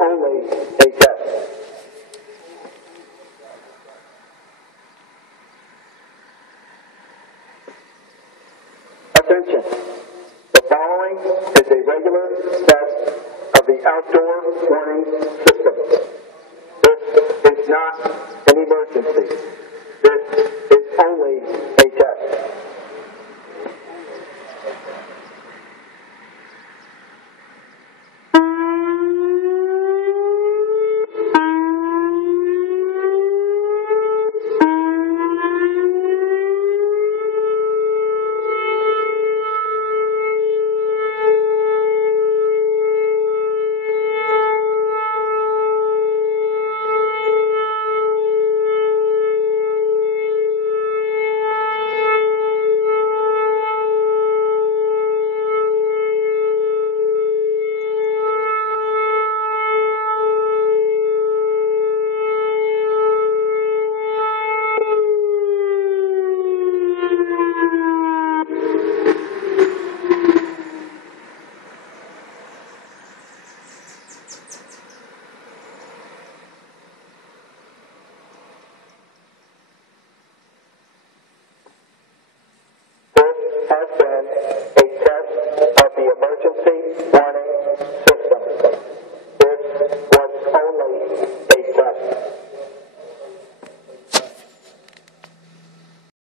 only a test. Attention. The following is a regular test of the outdoor warning system. This is not an emergency. This is only